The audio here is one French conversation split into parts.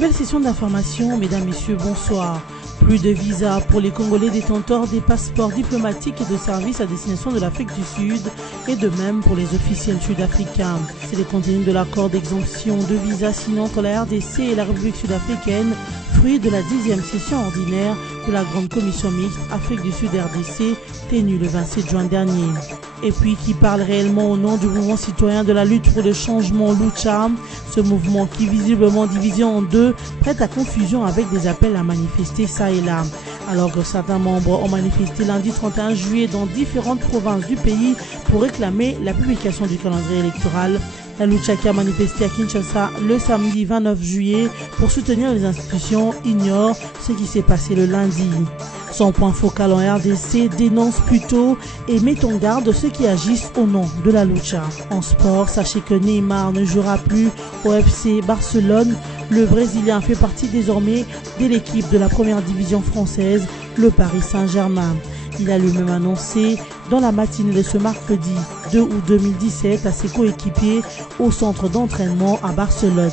nouvelle session d'information, mesdames, messieurs, bonsoir. Plus de visas pour les Congolais détenteurs des passeports diplomatiques et de services à destination de l'Afrique du Sud et de même pour les officiels sud-africains. C'est le contenu de l'accord d'exemption de visas signé entre la RDC et la République sud-africaine, fruit de la 10e session ordinaire de la Grande Commission mixte Afrique du Sud-RDC tenue le 27 juin dernier. Et puis qui parle réellement au nom du mouvement citoyen de la lutte pour le changement Lucha, ce mouvement qui visiblement divisé en deux prête à confusion avec des appels à manifester ça et là. Alors que certains membres ont manifesté lundi 31 juillet dans différentes provinces du pays pour réclamer la publication du calendrier électoral, la Lucha qui a manifesté à Kinshasa le samedi 29 juillet pour soutenir les institutions ignore ce qui s'est passé le lundi. Son point focal en RDC dénonce plutôt et met en garde ceux qui agissent au nom de la Lucha. En sport, sachez que Neymar ne jouera plus au FC Barcelone. Le Brésilien fait partie désormais de l'équipe de la première division française, le Paris Saint-Germain. Il a lui-même annoncé dans la matinée de ce mercredi 2 août 2017 à ses coéquipiers au centre d'entraînement à Barcelone.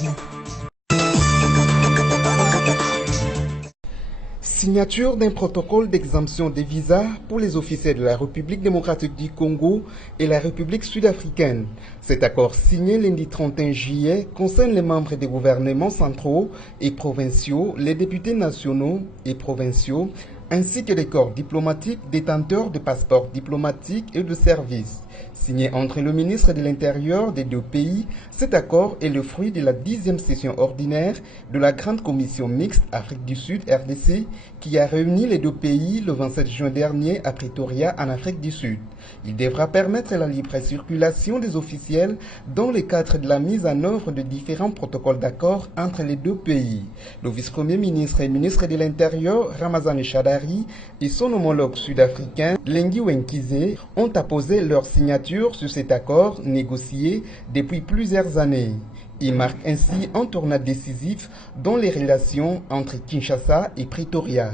Signature d'un protocole d'exemption des visas pour les officiers de la République démocratique du Congo et la République sud-africaine. Cet accord signé lundi 31 juillet concerne les membres des gouvernements centraux et provinciaux, les députés nationaux et provinciaux, ainsi que les corps diplomatiques détenteurs de passeports diplomatiques et de services. Signé entre le ministre de l'Intérieur des deux pays, cet accord est le fruit de la 10e session ordinaire de la Grande Commission mixte Afrique du Sud RDC qui a réuni les deux pays le 27 juin dernier à Pretoria en Afrique du Sud. Il devra permettre la libre circulation des officiels dans le cadre de la mise en œuvre de différents protocoles d'accord entre les deux pays. Le vice-premier ministre et ministre de l'Intérieur Ramazani Shadari et son homologue sud-africain Lengi Wenkize ont apposé leur signature sur cet accord négocié depuis plusieurs années. Il marque ainsi un tournant décisif dans les relations entre Kinshasa et Pretoria.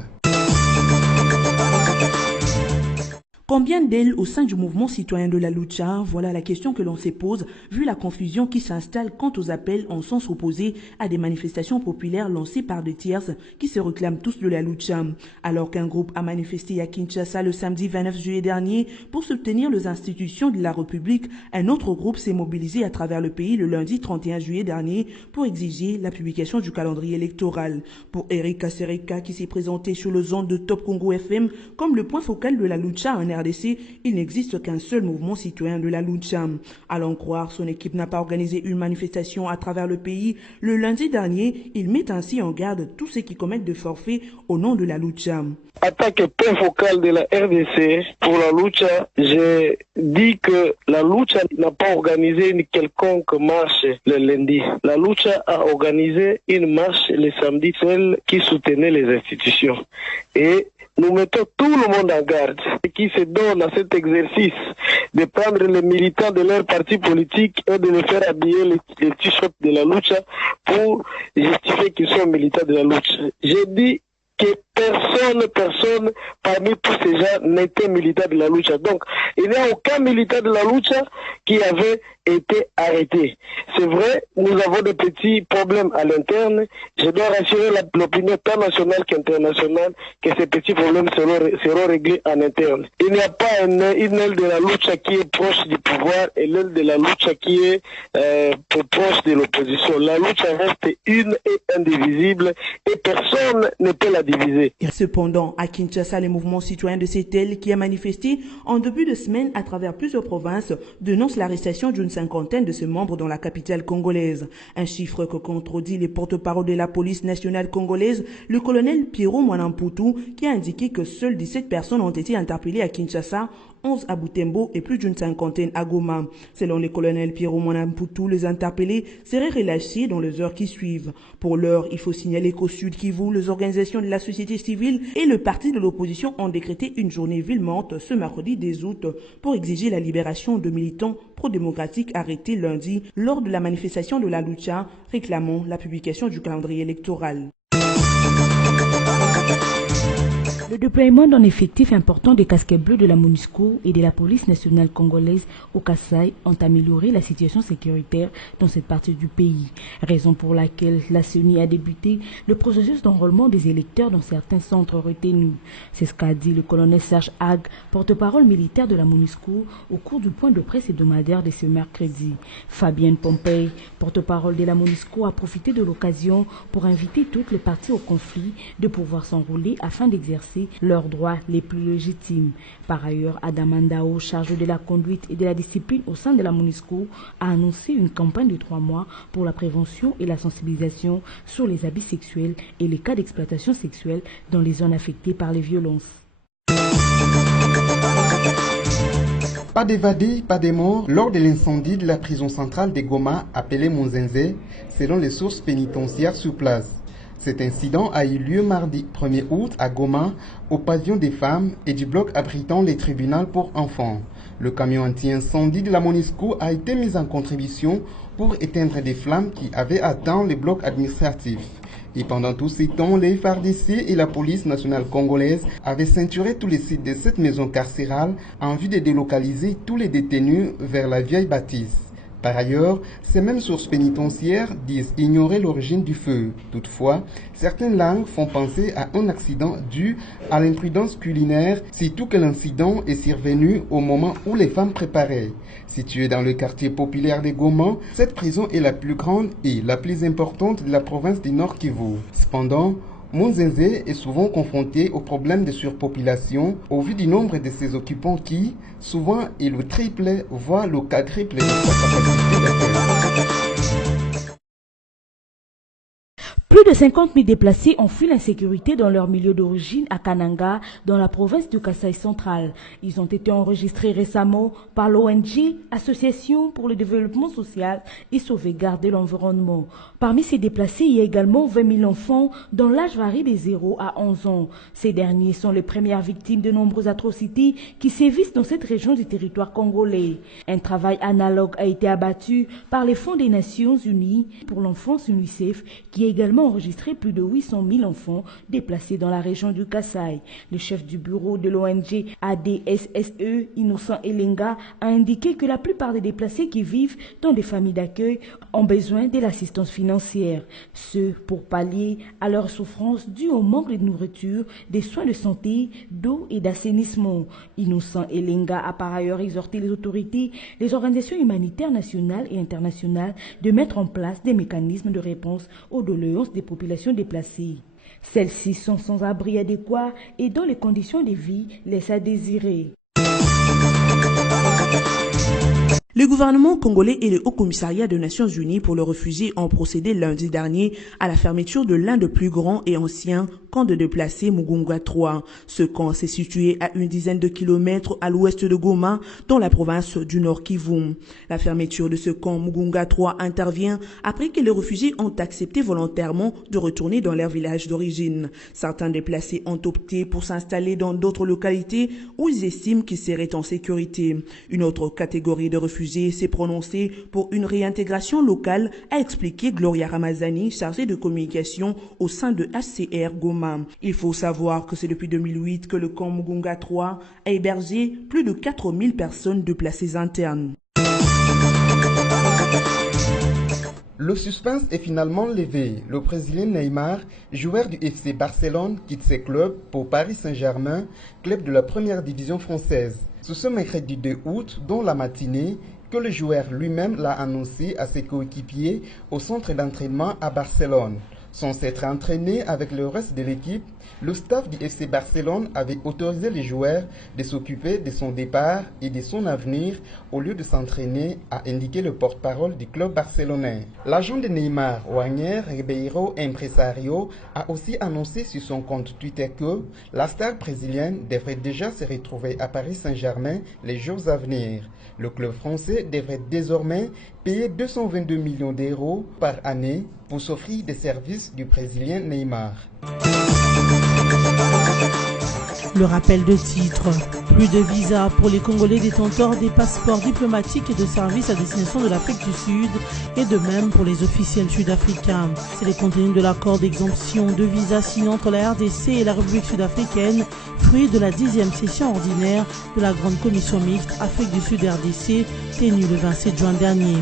Combien d'elles au sein du mouvement citoyen de la Lucha? Voilà la question que l'on se pose vu la confusion qui s'installe quant aux appels en sens opposé à des manifestations populaires lancées par des tierces qui se réclament tous de la Lucha. Alors qu'un groupe a manifesté à Kinshasa le samedi 29 juillet dernier pour soutenir les institutions de la République, un autre groupe s'est mobilisé à travers le pays le lundi 31 juillet dernier pour exiger la publication du calendrier électoral. Pour Eric Kasereka qui s'est présenté sur le zone de Top Congo FM comme le point focal de la Lucha en RDC, il n'existe qu'un seul mouvement citoyen de la Lucha. À l'en croire, son équipe n'a pas organisé une manifestation à travers le pays. Le lundi dernier, il met ainsi en garde tous ceux qui commettent de forfaits au nom de la Lucha. En tant que point focal de la RDC pour la Lucha, j'ai dit que la Lucha n'a pas organisé une quelconque marche le lundi. La Lucha a organisé une marche le samedi, celle qui soutenait les institutions. Et nous mettons tout le monde en garde qui se donne à cet exercice de prendre les militants de leur parti politique et de les faire habiller les t-shirts de la Lucha pour justifier qu'ils sont militants de la Lucha. J'ai dit que personne parmi tous ces gens n'était militant de la Lucha. Donc, il n'y a aucun militant de la Lucha qui avait été arrêté. C'est vrai, nous avons des petits problèmes à l'interne. Je dois rassurer l'opinion tant nationale qu'internationale que ces petits problèmes seront réglés en interne. Il n'y a pas une aile de la Lucha qui est proche du pouvoir et l'aile de la Lucha qui est proche de l'opposition. La Lucha reste une et indivisible et personne ne peut la diviser. Cependant, à Kinshasa, le mouvement citoyen de cette aile qui a manifesté en début de semaine à travers plusieurs provinces dénonce l'arrestation d'une cinquantaine de ses membres dans la capitale congolaise. Un chiffre que contredit les porte-parole de la police nationale congolaise, le colonel Pierrot Mwanamputu, qui a indiqué que seules 17 personnes ont été interpellées à Kinshasa, 11 à Butembo et plus d'une cinquantaine à Goma. Selon le colonel Pierrot Mwanamputu, les interpellés seraient relâchés dans les heures qui suivent. Pour l'heure, il faut signaler qu'au Sud Kivu, les organisations de la société civile et le parti de l'opposition ont décrété une journée ville morte ce mercredi 10 août pour exiger la libération de militants pro-démocratiques arrêtés lundi lors de la manifestation de la Lucha réclamant la publication du calendrier électoral. Le déploiement d'un effectif important des casquettes bleues de la MONUSCO et de la police nationale congolaise au Kasaï ont amélioré la situation sécuritaire dans cette partie du pays, raison pour laquelle la CENI a débuté le processus d'enrôlement des électeurs dans certains centres retenus. C'est ce qu'a dit le colonel Serge Hag, porte-parole militaire de la MONUSCO, au cours du point de presse hebdomadaire de ce mercredi. Fabienne Pompey, porte-parole de la MONUSCO, a profité de l'occasion pour inviter toutes les parties au conflit de pouvoir s'enrôler afin d'exercer leurs droits les plus légitimes. Par ailleurs, Adam Andao, chargé de la conduite et de la discipline au sein de la MONUSCO, a annoncé une campagne de 3 mois pour la prévention et la sensibilisation sur les abus sexuels et les cas d'exploitation sexuelle dans les zones affectées par les violences. Pas d'évadés, pas de morts lors de l'incendie de la prison centrale de Goma appelée Monzenze, selon les sources pénitentiaires sur place. Cet incident a eu lieu mardi 1er août à Goma, au pavillon des femmes et du bloc abritant les tribunaux pour enfants. Le camion anti-incendie de la MONUSCO a été mis en contribution pour éteindre des flammes qui avaient atteint les blocs administratifs. Et pendant tout ce temps, les FARDC et la police nationale congolaise avaient ceinturé tous les sites de cette maison carcérale en vue de délocaliser tous les détenus vers la vieille bâtisse. Par ailleurs, ces mêmes sources pénitentiaires disent ignorer l'origine du feu. Toutefois, certaines langues font penser à un accident dû à l'imprudence culinaire, surtout que l'incident est survenu au moment où les femmes préparaient. Située dans le quartier populaire de Goma, cette prison est la plus grande et la plus importante de la province du Nord Kivu. Cependant, Monzenze est souvent confronté au problème de surpopulation au vu du nombre de ses occupants qui, souvent, est le triple, voire le quadruple de sa capacité d'accueil. Plus de 50 000 déplacés ont fui l'insécurité dans leur milieu d'origine à Kananga, dans la province du Kasaï central. Ils ont été enregistrés récemment par l'ONG, Association pour le développement social et sauvegarder l'environnement. Parmi ces déplacés, il y a également 20 000 enfants dont l'âge varie de 0 à 11 ans. Ces derniers sont les premières victimes de nombreuses atrocités qui sévissent dans cette région du territoire congolais. Un travail analogue a été abattu par les Fonds des Nations Unies pour l'enfance UNICEF, qui a également enregistré plus de 800 000 enfants déplacés dans la région du Kasaï. Le chef du bureau de l'ONG ADSSE, Innocent Elenga, a indiqué que la plupart des déplacés qui vivent dans des familles d'accueil ont besoin de l'assistance financière. Ce pour pallier à leurs souffrances dues au manque de nourriture, des soins de santé, d'eau et d'assainissement. Innocent Elenga a par ailleurs exhorté les autorités, les organisations humanitaires nationales et internationales de mettre en place des mécanismes de réponse aux doléances des populations déplacées. Celles-ci sont sans abri adéquat et dont les conditions de vie laissent à désirer. Le gouvernement congolais et le Haut-Commissariat des Nations Unies pour les réfugiés ont procédé lundi dernier à la fermeture de l'un des plus grands et anciens camps de déplacés Mugunga 3. Ce camp s'est situé à une dizaine de kilomètres à l'ouest de Goma, dans la province du Nord Kivu. La fermeture de ce camp Mugunga 3 intervient après que les réfugiés ont accepté volontairement de retourner dans leur village d'origine. Certains déplacés ont opté pour s'installer dans d'autres localités où ils estiment qu'ils seraient en sécurité. Une autre catégorie de réfugiés s'est prononcée pour une réintégration locale, a expliqué Gloria Ramazani, chargée de communication au sein de HCR Goma. Il faut savoir que c'est depuis 2008 que le camp Mugunga 3 a hébergé plus de 4000 personnes déplacées internes. Le suspense est finalement levé. Le Brésilien Neymar, joueur du FC Barcelone, quitte ses clubs pour Paris Saint-Germain, club de la première division française. C'est ce mercredi 2 août, dans la matinée, que le joueur lui-même l'a annoncé à ses coéquipiers au centre d'entraînement à Barcelone. Sans s'être entraîné avec le reste de l'équipe, le staff du FC Barcelone avait autorisé les joueurs de s'occuper de son départ et de son avenir au lieu de s'entraîner, a indiqué le porte-parole du club barcelonais. L'agent de Neymar, Wagner Ribeiro Empresario, a aussi annoncé sur son compte Twitter que la star brésilienne devrait déjà se retrouver à Paris Saint-Germain les jours à venir. Le club français devrait désormais payer 222 millions d'euros par année pour s'offrir des services du Brésilien Neymar. Le rappel de titre. Plus de visas pour les Congolais détenteurs des passeports diplomatiques et de services à destination de l'Afrique du Sud et de même pour les officiels sud-africains. C'est le contenu de l'accord d'exemption de visa signé entre la RDC et la République sud-africaine, fruit de la 10e session ordinaire de la Grande Commission mixte Afrique du Sud-RDC tenue le 27 juin dernier.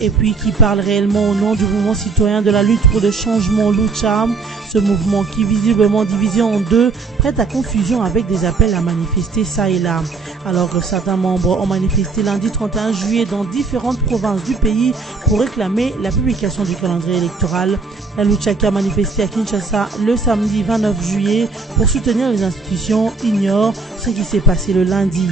Et puis qui parle réellement au nom du mouvement citoyen de la lutte pour le changement Lucha, ce mouvement qui visiblement divisé en deux prête à confusion avec des appels à manifester ça et là. Alors que certains membres ont manifesté lundi 31 juillet dans différentes provinces du pays pour réclamer la publication du calendrier électoral. La Lucha qui a manifesté à Kinshasa le samedi 29 juillet pour soutenir les institutions ignore ce qui s'est passé le lundi.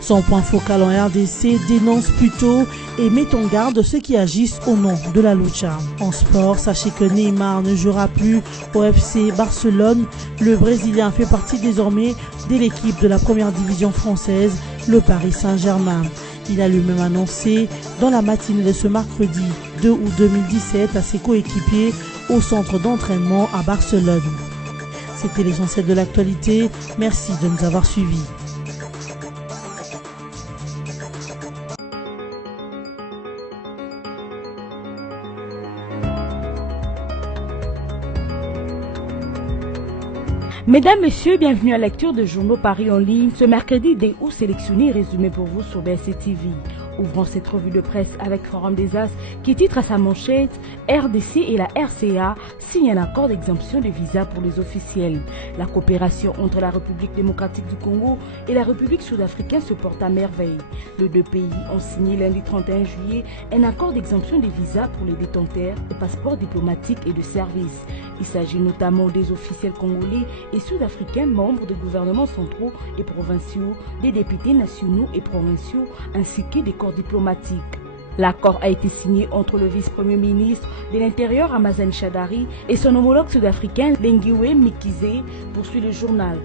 Son point focal en RDC dénonce plutôt et met en garde ceux qui agissent au nom de la lucha. En sport, sachez que Neymar ne jouera plus au FC Barcelone. Le Brésilien fait partie désormais de l'équipe de la première division française, le Paris Saint-Germain. Il a lui-même annoncé dans la matinée de ce mercredi 2 août 2017 à ses coéquipiers au centre d'entraînement à Barcelone. C'était l'essentiel de l'actualité. Merci de nous avoir suivis. Mesdames, Messieurs, bienvenue à la lecture de Journaux Paris en ligne. Ce mercredi, des hauts sélectionnés et résumés pour vous sur BSC TV. Ouvrons cette revue de presse avec Forum des As qui titre à sa manchette « RDC et la RCA signent un accord d'exemption de visa pour les officiels ». La coopération entre la République démocratique du Congo et la République sud-africaine se porte à merveille. Les deux pays ont signé lundi 31 juillet un accord d'exemption des visas pour les détenteurs de passeports diplomatiques et de services. Il s'agit notamment des officiels congolais et sud-africains membres de gouvernements centraux et provinciaux, des députés nationaux et provinciaux ainsi que des corps diplomatiques. L'accord a été signé entre le vice-premier ministre de l'Intérieur Ramazani Shadary et son homologue sud-africain Lingiwe Mikize, poursuit le journal.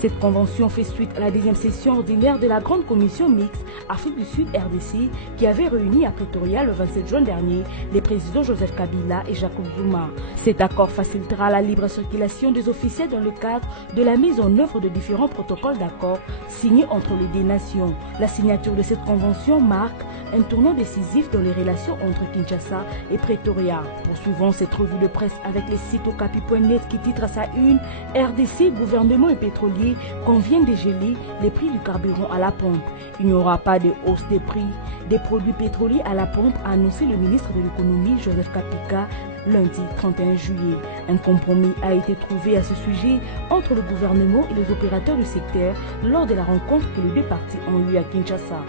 Cette convention fait suite à la 10e session ordinaire de la Grande Commission mixte Afrique du Sud-RDC qui avait réuni à Pretoria le 27 juin dernier les présidents Joseph Kabila et Jacob Zuma. Cet accord facilitera la libre circulation des officiels dans le cadre de la mise en œuvre de différents protocoles d'accord signés entre les deux nations. La signature de cette convention marque un tournant décisif dans les relations entre Kinshasa et Pretoria. Poursuivons cette revue de presse avec les sites okapi.net qui titre à sa une « RDC, gouvernement et pétrolier conviennent de geler les prix du carburant à la pompe. Il n'y aura pas de hausse des prix des produits pétroliers à la pompe » a annoncé le ministre de l'économie Joseph Kapika lundi 31 juillet. Un compromis a été trouvé à ce sujet entre le gouvernement et les opérateurs du secteur lors de la rencontre que les deux parties ont eue à Kinshasa.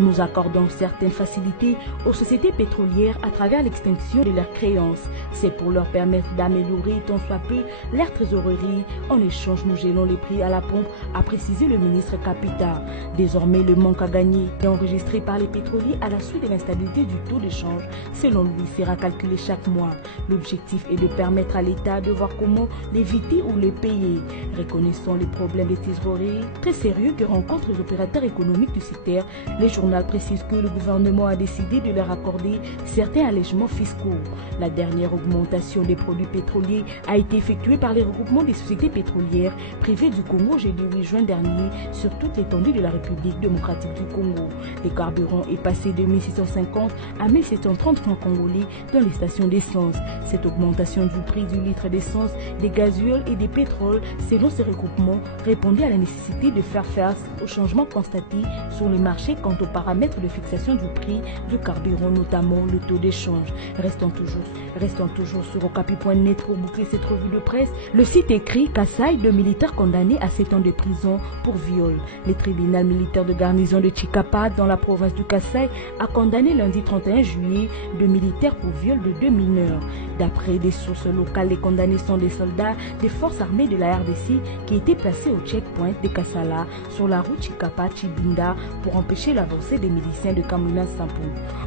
Nous accordons certaines facilités aux sociétés pétrolières à travers l'extinction de leurs créances. C'est pour leur permettre d'améliorer tant soit peu leur trésorerie. En échange, nous gelons les prix à la pompe, a précisé le ministre Kapita. Désormais, le manque à gagner est enregistré par les pétroliers à la suite de l'instabilité du taux d'échange, selon lui, sera calculé chaque mois. L'objectif est de permettre à l'État de voir comment l'éviter ou les payer. Reconnaissant les problèmes de trésorerie très sérieux que rencontrent les opérateurs économiques du secteur, les journal précise que le gouvernement a décidé de leur accorder certains allègements fiscaux. La dernière augmentation des produits pétroliers a été effectuée par les regroupements des sociétés pétrolières privées du Congo jeudi 8 juin dernier sur toute l'étendue de la République démocratique du Congo. Le carburant est passé de 1650 à 1730 francs congolais dans les stations d'essence. Cette augmentation du prix du litre d'essence, des gazoils et des pétroles, selon ces regroupements, répondait à la nécessité de faire face aux changements constatés sur le marché quant aux paramètres de fixation du prix du carburant, notamment le taux d'échange. Restons toujours sur okapi.net pour boucler cette revue de presse. Le site écrit Kassai, 2 militaires condamnés à 7 ans de prison pour viol. Le tribunal militaire de garnison de Chikapa, dans la province du Kassai, a condamné lundi 31 juillet 2 militaires pour viol de 2 mineurs. D'après des sources locales, les condamnés sont des soldats des forces armées de la RDC qui étaient placés au checkpoint de Kassala sur la route Chikapa-Chibinda pour empêcher l'avancée des miliciens de Kamuna Sampou.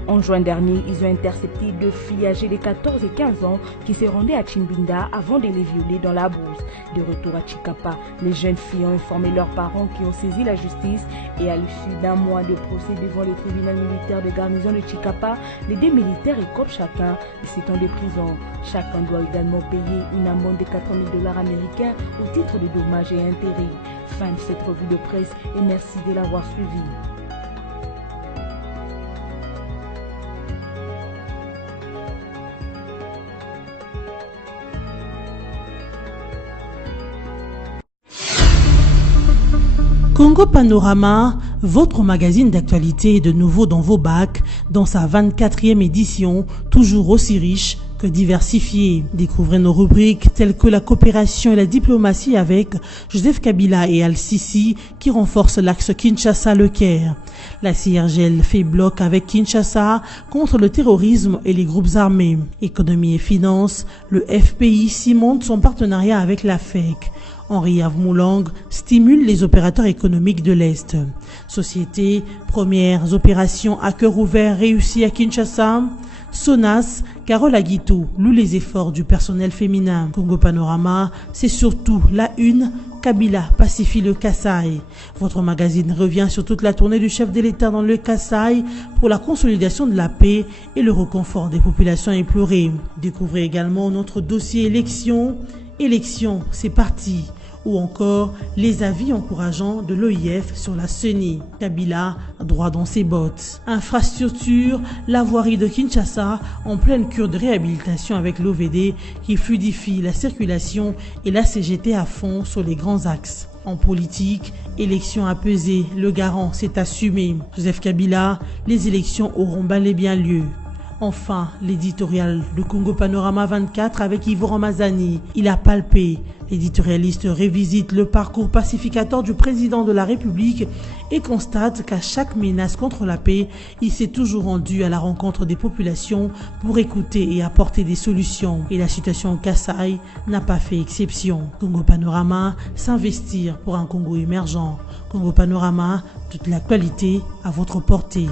En juin dernier, ils ont intercepté 2 filles âgées de 14 et 15 ans qui se rendaient à Chimbinda avant de les violer dans la brousse. De retour à Chikapa, les jeunes filles ont informé leurs parents qui ont saisi la justice et à l'issue d'un mois de procès devant le tribunal militaire de garnison de Chikapa, les 2 militaires écopent chacun de 7 ans de prison. Chacun doit également payer une amende de $4 000 américains au titre de dommages et intérêts. Fin de cette revue de presse et merci de l'avoir suivi. Congo Panorama, votre magazine d'actualité est de nouveau dans vos bacs, dans sa 24e édition, toujours aussi riche que diversifiée. Découvrez nos rubriques telles que la coopération et la diplomatie avec Joseph Kabila et Al-Sisi qui renforcent l'axe Kinshasa-Le Caire. La CIRGL fait bloc avec Kinshasa contre le terrorisme et les groupes armés. Économie et finances, le FPI cimente son partenariat avec la FEC. Henri Avmoulang stimule les opérateurs économiques de l'Est. Société, premières opérations à cœur ouvert réussies à Kinshasa. Sonas, Carole Aguito loue les efforts du personnel féminin. Congo Panorama, c'est surtout la une. Kabila pacifie le Kasaï. Votre magazine revient sur toute la tournée du chef de l'État dans le Kasaï pour la consolidation de la paix et le reconfort des populations éplorées. Découvrez également notre dossier élections. Élections, c'est parti. Ou encore les avis encourageants de l'OIF sur la CENI. Kabila, droit dans ses bottes. Infrastructure, la voirie de Kinshasa en pleine cure de réhabilitation avec l'OVD qui fluidifie la circulation et la CGT à fond sur les grands axes. En politique, élections apaisées, le garant s'est assumé. Joseph Kabila, les élections auront bel et bien lieu. Enfin, l'éditorial de Congo Panorama 24 avec Yvo Ramazani. Il a palpé. L'éditorialiste revisite le parcours pacificateur du président de la République et constate qu'à chaque menace contre la paix, il s'est toujours rendu à la rencontre des populations pour écouter et apporter des solutions. Et la situation au Kasaï n'a pas fait exception. Congo Panorama, s'investir pour un Congo émergent. Congo Panorama, toute l'actualité à votre portée.